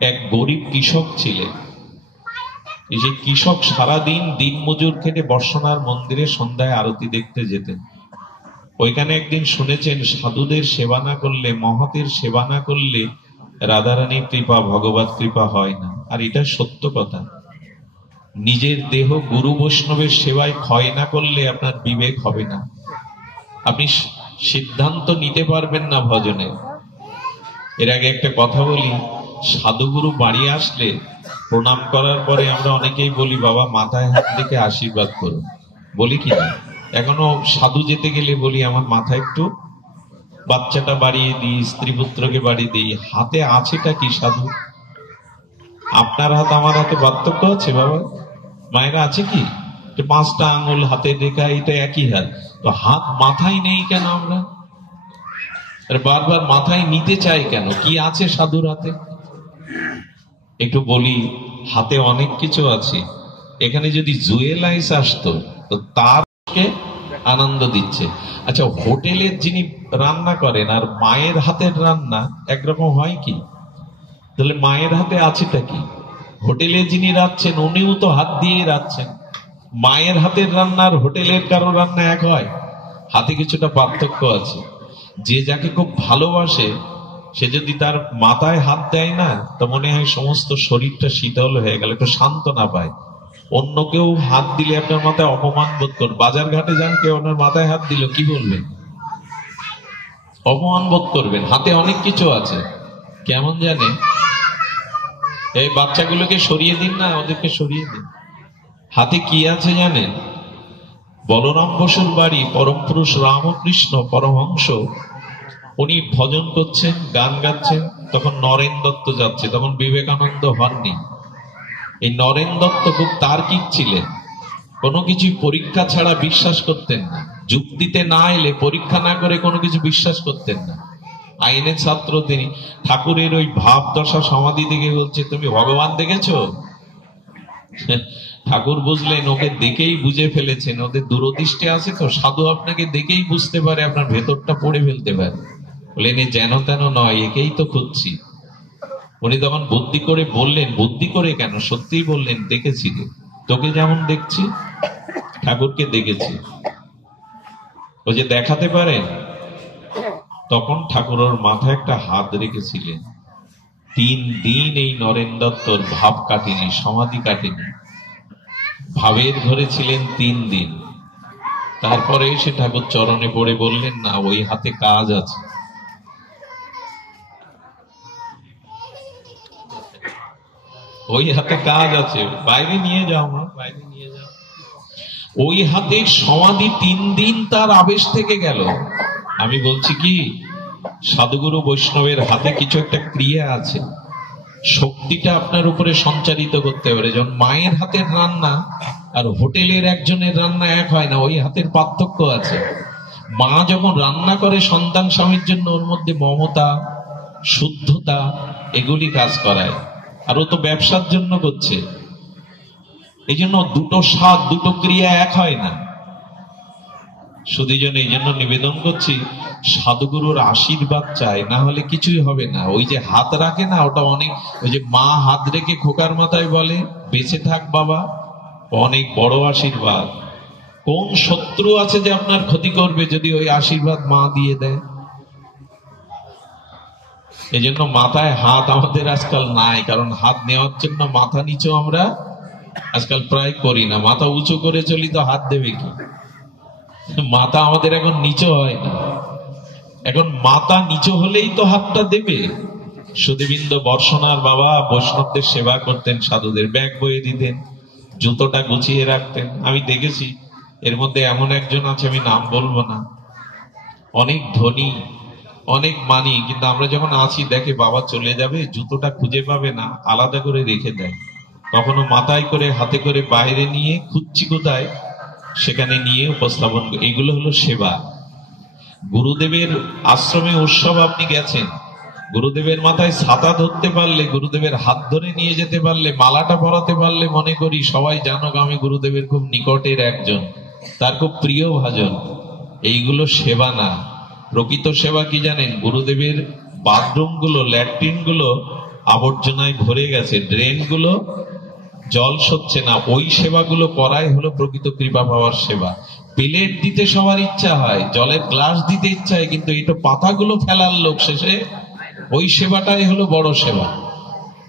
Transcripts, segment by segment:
এক গরিব কৃষক ছিলেন। এই যে কৃষক সারাদিন দিনমজুর খেটে বর্ষনার মন্দিরে সন্ধ্যায় আরতি দেখতে যেতেন। ওইখানে একদিন শুনেছেন সাধুদের সেবা না করলে, মহতের সেবা না করলে রাধারানীর কৃপা, ভগবত কৃপা হয় না। আর এটা সত্য কথা। নিজের দেহ গুরু বৈষ্ণবের সেবায় ক্ষয় না করলে আপনার বিবেক হবে না, আপনি সিদ্ধান্ত নিতে পারবেন না ভজনে। এর আগে একটা কথা বলি, সাধুগুরু বাড়ি আসলে প্রণাম করার পরে আমরা অনেকেই বলি, বাবা মাথায় হাত রেখে আশীর্বাদ করুন, বলি কি না? এখনো সাধু যেতে গেলে বলি, আমার মাথায় একটু বাচ্চাটা বাড়িয়ে দিই, স্ত্রী পুত্রকে বাড়িয়ে দিই। হাতে আছেটা কি সাধু? আপনার হাত আমার হাতে পার্থক্য আছে বাবা? মায়েরা আছে কি? 5টা আঙুল হাতে রেখা, এটা একই হাত। তো হাত মাথায় নেই কেন আমরা? বারবার মাথায় নিতে চাই কেন? কি আছে সাধুর হাতে? একটু বলি, হাতে অনেক কিছু আছে। এখানে যদি জুয়েলাইস আসতো তো তারকে আনন্দ দিচ্ছে। আচ্ছা, হোটেলের যিনি রান্না করেন আর মায়ের হাতের রান্না একরকম হয় কি? তাহলে মায়ের হাতে আছেটা কি? হোটেলে যিনি রাঁধছেন উনিও তো হাত দিয়ে রাঁধছেন। মায়ের হাতের রান্না আর হোটেলের কারো রান্না এক হয়? হাতে কিছুটা পার্থক্য আছে। যে যাকে খুব ভালোবাসে সে যদি তার মাথায় হাত দেয় না, তো মনে হয় সমস্ত শরীরটা শীতল হয়ে গেল, একটু সান্ত্বনা পায়। অন্য কেউ হাত দিলে আপনার মাথায় অপমান বোধ করুন। বাজার ঘাটে যান, কেউ আপনার মাথায় হাত দিল, কি বলবেন? অপমান বোধ করবেন। হাতে অনেক কিছু আছে, কেমন জানে। এই বাচ্চাগুলোকে সরিয়ে দিন না, ওদেরকে সরিয়ে দিন। হাতে কি আছে জানেন? বলরাম বসুর বাড়ি পরম পুরুষ রামকৃষ্ণ পরমহংস, উনি ভজন করছেন, গান গাচ্ছেন, তখন নরেন দত্ত যাচ্ছে, তখন বিবেকানন্দ হননি। এই নরেন দত্ত খুব তার্কিক ছিলেন, কোনো কিছু পরীক্ষা ছাড়া বিশ্বাস করতেন না। যুক্তিতে না এলে, পরীক্ষা না করে কোনো কিছু বিশ্বাস করতেন না। আইনের ছাত্র তিনি। ঠাকুরের ওই ভাব দশা সমাধি থেকে বলছে, তুমি ভগবান দেখেছো? ঠাকুর বুঝলেন ওকে দেখেই বুঝে ফেলেছেন, ওদের দূরদৃষ্টি আছে তো। সাধু আপনাকে দেখেই বুঝতে পারে, আপনার ভেতরটা পড়ে ফেলতে পারে। বললেন যেন তেন নয়, একেই তো খুঁজছি। উনি তখন বুদ্ধি করে বললেন, বুদ্ধি করে কেন, সত্যিই বললেন, দেখেছি রে, তোকে যেমন দেখছি ঠাকুরকে দেখেছি। ও যে দেখাতে পারেন। তখন ঠাকুর ওর মাথায় একটা হাত রেখেছিলেন। 3 দিন এই নরেন দত্তর ভাব কাটেনি, সমাধি কাটেনি, ভাবের ঘরে ছিলেন 3 দিন। তারপরে এসে ঠাকুর চরণে পড়ে বললেন, না, ওই হাতে কাজ আছে। ওই হাতে কাজ আছে, বাইরে নিয়ে যাও, মা, বাইরে নিয়ে যাও। ওই হাতে সমাধি 3 দিন তার আবেশ থেকে গেল। আমি বলছি কি, সাধুগুরু বৈষ্ণবের হাতে কিছু একটা ক্রিয়া আছে, শক্তিটা আপনার উপরে সঞ্চারিত করতে পারে। যেমন মায়ের হাতের রান্না আর হোটেলের একজনের রান্না এক হয় না, ওই হাতের পার্থক্য আছে। মা যখন রান্না করে সন্তান স্বামীর জন্য, ওর মধ্যে মমতা, শুদ্ধতা, এগুলি কাজ করায়। আর ও তো ব্যবসার জন্য করছে, এই জন্য দুটো স্বাদ, দুটো ক্রিয়া এক হয় না। শুধু এই জন্য নিবেদন করছি, সাধুগুরুর আশীর্বাদ চাই, না হলে কিছুই হবে না। ওই যে হাত রাখে না, ওটা অনেক, ওই যে মা হাত রেখে খোকার মাথায় বলে, বেঁচে থাক বাবা, অনেক বড় আশীর্বাদ। কোন শত্রু আছে যে আপনার ক্ষতি করবে যদি ওই আশীর্বাদ মা দিয়ে দেয়? এই জন্য মাথায় হাত আমাদের আজকাল নাই, কারণ হাত নেওয়ার জন্য মাথা নিচু আমরা আজকাল প্রায় করি না। মাথা উঁচু করে চলি তো হাত দেবে কি? মাথা আমাদের এখন নিচু হয় না। এখন মাথা নিচু হলেই তো হাতটা দেবে। সুধীবৃন্দ বর্ষনার বাবা বৈষ্ণবদের সেবা করতেন, সাধুদের ব্যাগ বয়ে দিতেন, জুতোটা গুছিয়ে রাখতেন। আমি দেখেছি এর মধ্যে এমন একজন আছে, আমি নাম বলবো না, অনেক ধনী, অনেক মানি, কিন্তু আমরা যখন আছি দেখে বাবা চলে যাবে, জুতোটা খুঁজে পাবে না, আলাদা করে রেখে দেয়। কখনো মাথায় করে, হাতে করে বাইরে নিয়ে, খুঁজছি কোথায়, সেখানে নিয়ে উপস্থাপন। এগুলো হলো সেবা। গুরুদেবের আশ্রমে উৎসব আপনি গেছেন, গুরুদেবের মাথায় ছাতা ধরতে পারলে, গুরুদেবের হাত ধরে নিয়ে যেতে পারলে, মালাটা পরাতে পারলে, মনে করি সবাই জানুক আমি গুরুদেবের খুব নিকটের একজন, তার খুব প্রিয় ভাজন। এইগুলো সেবা না। প্রকৃত সেবা কি জানেন? গুরুদেবের বাথরুম গুলো, ল্যাট্রিন গুলো আবর্জনায় ভরে গেছে, ড্রেন গুলো জল সচ্ছে না, ওই সেবাগুলো করাই হলো প্রকৃত কৃপা পাওয়ার সেবা। প্লেট দিতে সবার ইচ্ছা হয়, জলের গ্লাস দিতে ইচ্ছা হয়, কিন্তু এটা পাতাগুলো ফেলার লোক শেষে, ওই সেবাটাই হলো বড় সেবা।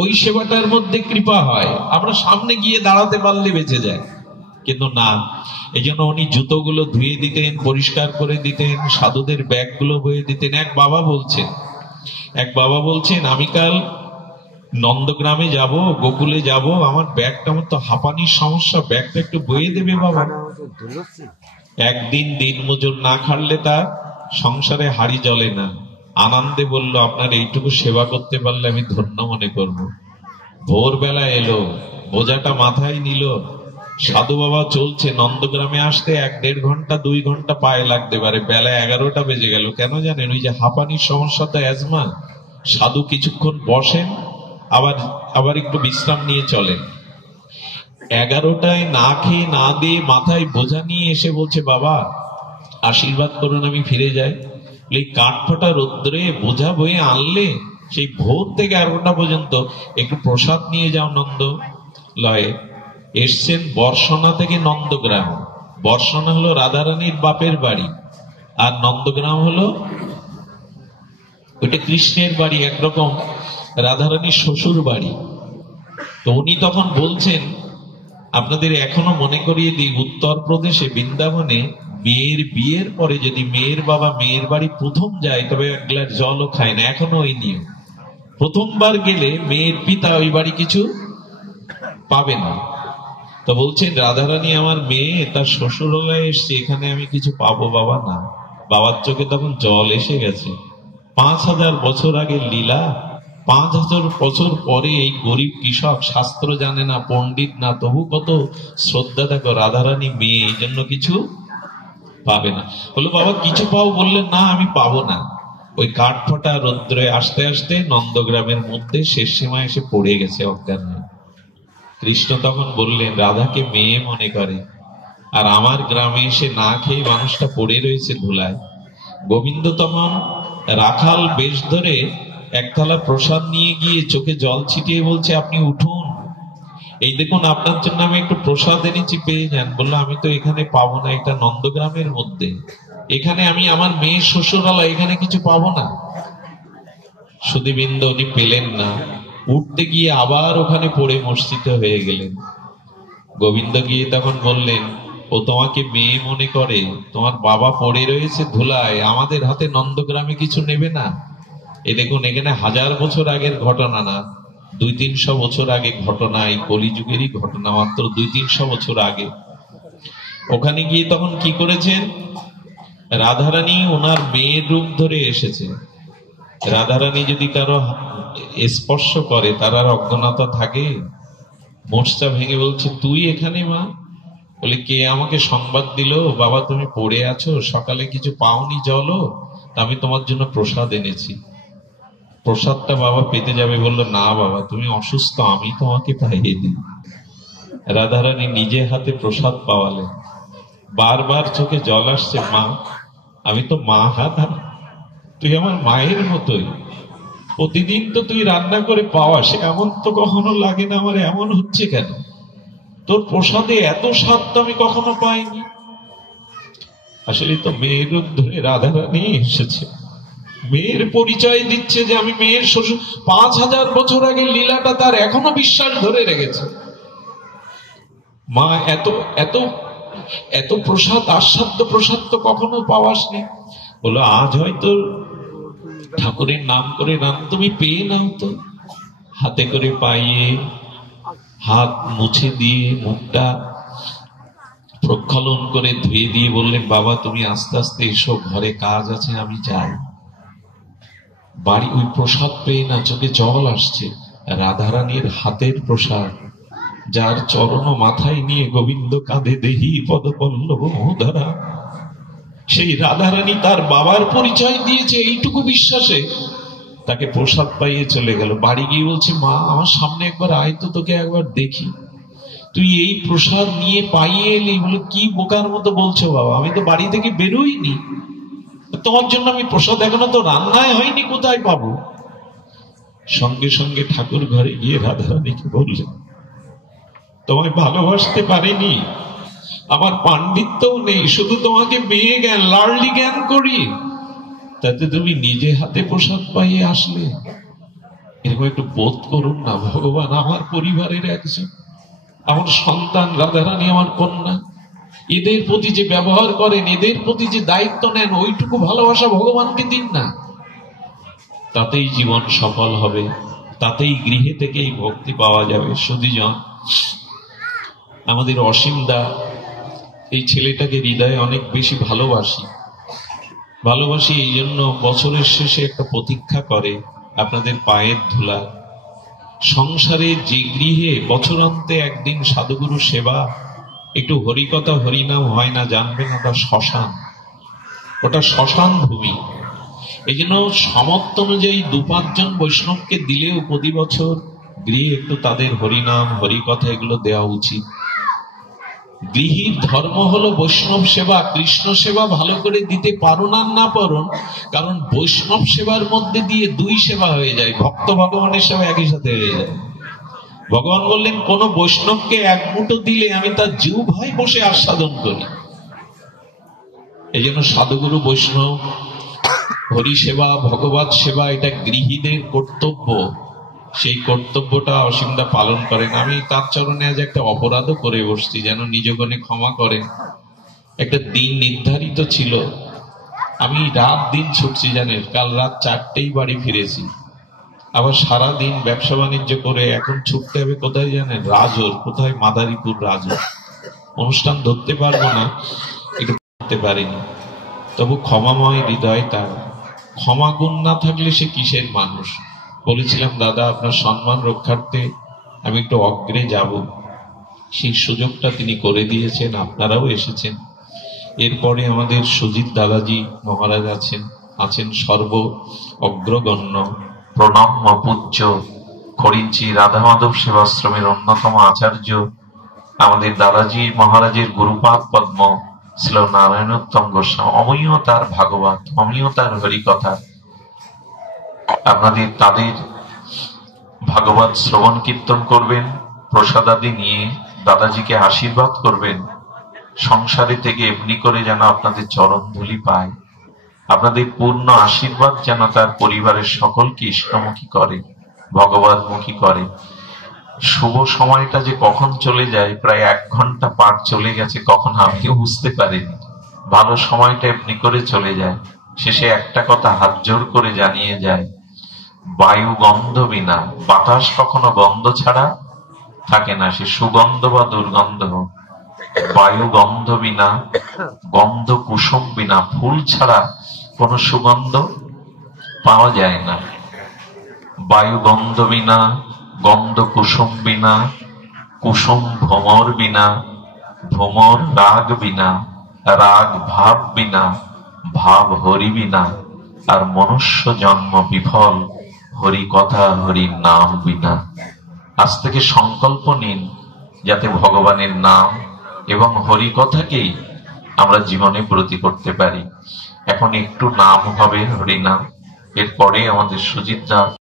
ওই সেবাটার মধ্যে কৃপা হয়, আমরা সামনে গিয়ে দাঁড়াতে পারলে বেঁচে যায়, কিন্তু না। এই জন্য উনি জুতোগুলো ধুয়ে দিতেন, পরিষ্কার করে দিতেন, সাধুদের ব্যাগগুলো বয়ে দিতেন। এক বাবা বলছেন আমি কাল নন্দগ্রামে যাব, গোকুলে যাব, আমার ব্যাগটা, আমার তো হাঁপানির সমস্যা, ব্যাগটা একটু বয়ে দেবে বাবা। একদিন দিনমজুর না খাটলে তার সংসারে হাড়ি জ্বলে না। আনন্দে বলল, আপনার এইটুকু সেবা করতে পারলে আমি ধন্য মনে করব। ভোরবেলা এলো, বোঝাটা মাথায় নিল, সাধু বাবা চলছে। নন্দগ্রামে আসতে 1-1.5 ঘন্টা 2 ঘন্টা পায়ে লাগতে পারে। বেলা 11টা বেজে গেল। কেন জানেন? ওই যে হাঁপানির সমস্যা, তো অ্যাজমা। সাধু কিছুক্ষণ বসেন, আবার একটু বিশ্রাম নিয়ে চলেন। 11টায় না খেয়ে না দিয়ে মাথায় বোঝা নিয়ে এসে বলছে, বাবা আশীর্বাদ করুন আমি ফিরে যাই। এই কাঠফাটা রোদ্রে বোঝা বয়ে আনলে, সেই ভোর থেকে 11টা পর্যন্ত একটু প্রসাদ নিয়ে যাও নন্দ লয়ে। এসছেন বর্ষণা থেকে নন্দগ্রাম। বর্ষণা হলো রাধারানীর বাপের বাড়ি, আর নন্দগ্রাম হলো ওইটা কৃষ্ণের বাড়ি, একরকম রাধারানীর শ্বশুর বাড়ি। তো উনি তখন বলছেন, আপনাদের এখনো মনে করিয়ে দিই, উত্তরপ্রদেশে বৃন্দাবনে বিয়ের পরে যদি মেয়ের বাবা মেয়ের বাড়ি প্রথম যায়, তবে 1 গ্লাস জলও খায় না, এখনো ওই নিয়ম। প্রথমবার গেলে মেয়ের পিতা ওই বাড়ি কিছু পাবে না। তো বলছেন, রাধারানী আমার মেয়ে, তার শ্বশুরালয়ে এসছে, এখানে আমি কিছু পাবো বাবা না। বাবার চোখে তখন জল এসে গেছে। 5000 বছর আগের লীলা, 5000 বছর পরে এই গরিব কৃষক, শাস্ত্র জানে না, পণ্ডিত না, তবু কত শ্রদ্ধা। দেখো, রাধারানী মেয়ে, এই জন্য কিছু পাবে না। বললো, বাবা কিছু পাও? বললেন, না আমি পাবো না। ওই কাঠফাটা রৌদ্রে আসতে আসতে নন্দগ্রামের মধ্যে শেষ সীমায় এসে পড়ে গেছে অজ্ঞান হয়ে। কৃষ্ণ তখন বললেন, রাধাকে মেয়ে মনে করে, আর আমার গ্রামে এসে না খেয়ে মানুষটা পড়ে রয়েছে ধুলায়। গোবিন্দ তখন রাখাল বেশ ধরে একতলা প্রসাদ নিয়ে গিয়ে চোখে জল ছিটিয়ে বলছে, আপনি উঠুন, এই দেখুন আপনার জন্য আমি একটু প্রসাদ এনেছি, পেয়ে যান। বললো, আমি তো এখানে পাবো না, এটা নন্দগ্রামের মধ্যে, এখানে আমি আমার মেয়ের শ্বশুরালয়, এখানে কিছু পাবো না। সুধীবৃন্দ উনি পেলেন না, উঠতে গিয়ে আবার ওখানে পড়ে মূর্ছিত হয়ে গেলেন। গোবিন্দ গিয়ে তখন বললেন, ও তোমাকে মেয়ে মনে করে, তোমার বাবা পড়ে রয়েছে ধুলায়, আমাদের হাতে নন্দগ্রামে কিছু নেবে না। এ দেখুন, এখানে 1000 বছর আগের ঘটনা না, 200-300 বছর আগে ঘটনা, এই কলিযুগেরই ঘটনা, মাত্র 200-300 বছর আগে। ওখানে গিয়ে তখন কি করেছেন, রাধারানী ওনার মেয়ের রূপ ধরে এসেছে। রাধারানী যদি কারো স্পর্শ করে, তার আর অজ্ঞানতা থাকে? মোর্চা ভেঙে বলছে, তুই এখানে মা? বলে, কে আমাকে সংবাদ দিল বাবা তুমি পড়ে আছো, সকালে কিছু পাওনি জলও, আমি তোমার জন্য প্রসাদ এনেছি। প্রসাদটা বাবা পেতে যাবে, বললো, না বাবা তুমি অসুস্থ, আমি তোমাকে পাইয়ে দিই। রাধারানী নিজে হাতে প্রসাদ পাওয়ালেন। বারবার চোখে জল আসছে, মা আমি তো মা হাত, তুই আমার মায়ের মতোই, প্রতিদিন তো তুই রান্না করে পাওয়াস, এমন তো কখনো লাগে না আমার, এমন হচ্ছে কেন? তোর প্রসাদে এত স্বাদ তো আমি কখনো পাইনি। আসলে তো মেয়ের রূপ ধরে রাধারানী এসেছে, মেয়ের পরিচয় দিচ্ছে যে আমি মেয়ের শ্বশুর। 5000 বছর আগে লীলাটা তার এখনো বিশ্বাস ধরে রেখেছে। মা এত এত এত প্রসাদ, আস্বাদ্য প্রসাদ তো কখনো পাওয়াসনি। বলো, আজ হয়তো ঠাকুরের নাম করে নাম তুমি পেয়ে নাও তো। হাতে করে পাইয়ে, হাত মুছে দিয়ে, মুখটা প্রক্ষালন করে ধুয়ে দিয়ে বললেন, বাবা তুমি আস্তে আস্তে এসো, ঘরে কাজ আছে, আমি যাই। বাড়ি ওই প্রসাদ পেয়ে না চোখে জল আসছে। রাধারানীর হাতের প্রসাদ, যার চরণ মাথায় নিয়ে গোবিন্দ কাঁধে দেহি পদপল্লব ধরা, সেই রাধারানী তার বাবার পরিচয় দিয়েছে এইটুকু বিশ্বাসে, তাকে প্রসাদ পাইয়ে চলে গেল। বাড়ি গিয়ে বলছে, মা আমার সামনে একবার আয় তো, তোকে একবার দেখি, তুই এই প্রসাদ নিয়ে পাইয়ে এলি। বলে, কি বোকার মতো বলছো বাবা, আমি তো বাড়ি থেকে বেরোইনি, তোমার জন্য আমি প্রসাদ এখনো তো রান্নায় হয়নি, কোথায় পাবো? সঙ্গে সঙ্গে ঠাকুর ঘরে গিয়ে রাধারানীকে বললেন, তোমায় ভালোবাসতে পারিনি, আমার পাণ্ডিত্যও নেই, শুধু তোমাকে মেয়ে জ্ঞান, লাড়লি জ্ঞান করি, তাতে তুমি নিজে হাতে প্রসাদ পাইয়ে আসলে। এরকম একটু বোধ করুন না, ভগবান আমার পরিবারের একজন, আমার সন্তান রাধারানী, আমার কন্যা, এদের প্রতি যে ব্যবহার করেন, এদের প্রতি যে দায়িত্ব নেন, ওইটুকু ভালোবাসা ভগবানকে দিন না। তাতেই জীবন সফল হবে, তাতেই গৃহে থেকেই ভক্তি পাওয়া যাবে। সুধীজন, আমাদের অসীম দা, এই ছেলেটাকে হৃদয়ে অনেক বেশি ভালোবাসি এই জন্য বছরের শেষে একটা প্রতীক্ষা করে আপনাদের পায়ের ধুলা। সংসারে যে গৃহে বছরান্তে একদিন সাধুগুরু সেবা, একটু হরিকথা হরিনাম হয় না, জানবেন ওটা শ্মশান, ওটা শ্মশান ভূমি। এই জন্য সামর্থ্য অনুযায়ী 2-5 জন বৈষ্ণবকে দিলেও প্রতি বছর গৃহে একটু তাদের হরিনাম হরিকথা এগুলো দেওয়া উচিত। গৃহীর ধর্ম হলো বৈষ্ণব সেবা, কৃষ্ণ সেবা ভালো করে দিতে পারুন আর না পারুন, কারণ বৈষ্ণব সেবার মধ্যে দিয়ে 2 সেবা হয়ে যায়, ভক্ত ভগবানের সেবা একই সাথে হয়ে যায়। ভগবান বললেন, কোন বৈষ্ণবকে 1 মুঠো দিলে আমি তার জিউ ভাই বসে আস্বাদন করি। এই জন্য সাধুগুরু বৈষ্ণব হরি সেবা, ভগবত সেবা, এটা গৃহীদের কর্তব্য। সেই কর্তব্যটা অসীমদা পালন করেন। আমি তার চরণে আজ একটা অপরাধও করে বসছি, যেন নিজগণে ক্ষমা করেন। একটা দিন নির্ধারিত ছিল, আমি রাত দিন ছুটছি, জানেন, কাল রাত 4টেই বাড়ি ফিরেছি। আবার সারা দিন ব্যবসা বাণিজ্য করে এখন ছুটতে হবে কোথায় জানেন? রাজোর, কোথায়? মাদারীপুর রাজোর। অনুষ্ঠান ধরতে পারবো না, একটু করতে পারিনি। তবু ক্ষমাময় হৃদয় তার, ক্ষমা গুণ না থাকলে সে কিসের মানুষ। বলেছিলাম, দাদা আপনার সম্মান রক্ষার্থে আমি একটু অগ্রে যাব, সেই সুযোগটা তিনি করে দিয়েছেন, আপনারাও এসেছেন। এরপরে আমাদের সুজিত দাদাজি মহারাজ আছেন সর্ব অগ্রগণ্য প্রণম্য পূজ্য করিঞ্চি রাধা মাধব সেবাশ্রমের অন্যতম আচার্য আমাদের দাদাজি মহারাজের গুরুপাদ পদ্ম ছিল নারায়ণোত্তম গোস্বামী, অমীয় তার ভাগবত, অমীয় তার হরিকথা। আপনাদের তাদের ভাগবত শ্রবণ কীর্তন করবেন, প্রসাদাদি নিয়ে দাদাজিকে আশীর্বাদ করবেন। সংসারে থেকে এমনি করে যেন আপনাদের চরণ ধুলি পায়, আপনাদের পূর্ণ আশীর্বাদ যেন তার পরিবারের সকলকে ইষ্টমুখী করে, ভগবতমুখী করে। শুভ সময়টা যে কখন চলে যায়, প্রায় 1 ঘন্টা পার চলে গেছে, কখন আমিও বুঝতে পারিনি। ভালো সময়টা এমনি করে চলে যায়। শেষে একটা কথা হাত জোর করে জানিয়ে যায়, বায়ু গন্ধ বিনা, বাতাস কখনো গন্ধ ছাড়া থাকে না, সে সুগন্ধ বা দুর্গন্ধ হোক। বায়ু গন্ধ বিনা, গন্ধ কুসুম বিনা, ফুল ছাড়া কোন সুগন্ধ পাওয়া যায় না। বায়ু গন্ধ বিনা, গন্ধ কুসুম বিনা, কুসুম ভ্রমর বিনা, ভ্রমর রাগ বিনা, রাগ ভাব বিনা, ভাব হরি বিনা, আর মনুষ্য জন্ম বিফল হরি কথা হরি নাম বিনা। আজ থেকে সংকল্প নিন যাতে ভগবানের নাম এবং হরি কথাকেই আমরা জীবনে ব্রতী করতে পারি। এখন একটু নাম হবে, হরি নাম। এরপরে আমাদের সুজিতরা